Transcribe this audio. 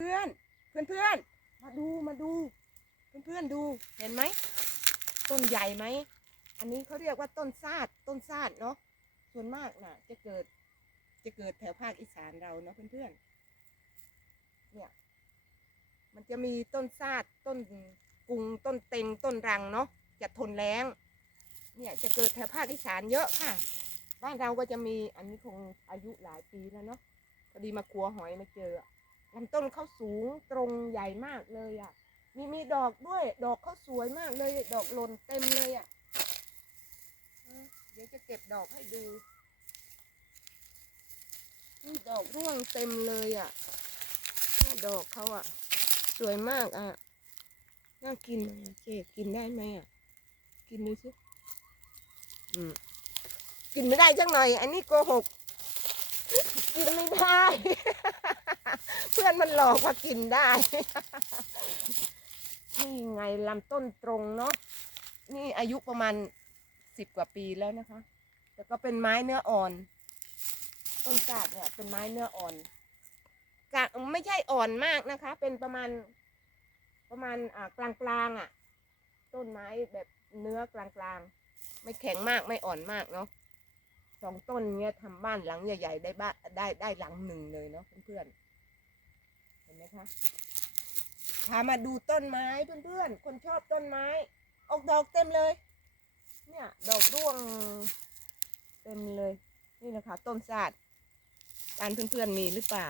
เพื่อนเพื่อนเพื่อนมาดูมาดู เพื่อนเพื่อนดูเห็นไหมต้นใหญ่ไหมอันนี้เขาเรียกว่าต้นซาดต้นซาดเนาะส่วนมากน่ะ จะเกิด จะเกิดแถวภาคอีสานเราเนาะเพื่อนเพื่อนๆเนี่ย มันจะมีต้นซาดต้นกุงต้นเต็งต้นรังเนาะจะทนแรงเนี่ยจะเกิดแถวภาคอีสานเยอะค่ะ บ้านเราก็จะมีอันนี้คงอายุหลายปีแล้วเนาะพอดีมาคัวหอยมาเจอ ลำต้นเขาสูงตรงใหญ่มากเลยอะ่ะ มีมีดอกด้วย ดอกเขาสวยมากเลย ดอกหล่นเต็มเลยอะ่ะเดี๋ยวจะเก็บดอกให้ดูนี่ดอกร่วงเต็มเลยอะ่ะนี่ดอกเขาอะ่ะ สวยมากอะ่ะน่ากินไหมอเจ๊กินได้ไหมอะ่ะ กินดูสิอืมกินไม่ได้สักหน่อย อันนี้โกหก กินไม่ได้ เพื่อนมันหลอกว่ากินได้ นี่ไงลำต้นตรงเนาะ นี่อายุประมาณสิบกว่าปีแล้วนะคะแต่ก็เป็นไม้เนื้ออ่อน ต้นกาดเนี่ย เป็นไม้เนื้ออ่อนกาดไม่ใช่อ่อนมากนะคะ เป็นประมาณประมาณอ่ากลางกลางอะ ต้นไม้แบบเนื้อกลางกลางไม่แข็งมากไม่อ่อนมากเนาะสองต้นเนี้ยทำบ้านหลังใหญ่ๆได้บ้านได้ได้หลังหนึ่งเลยเนาะเพื่อนๆ ห็นไหมคะพามาดูต้นไม้เพื่อนๆ คนชอบต้นไม้ ออกดอกเต็มเลย เนี่ย ดอกร่วงเต็มเลย นี่นะคะต้นสาดบ้านเพื่อนๆมีหรือเปล่า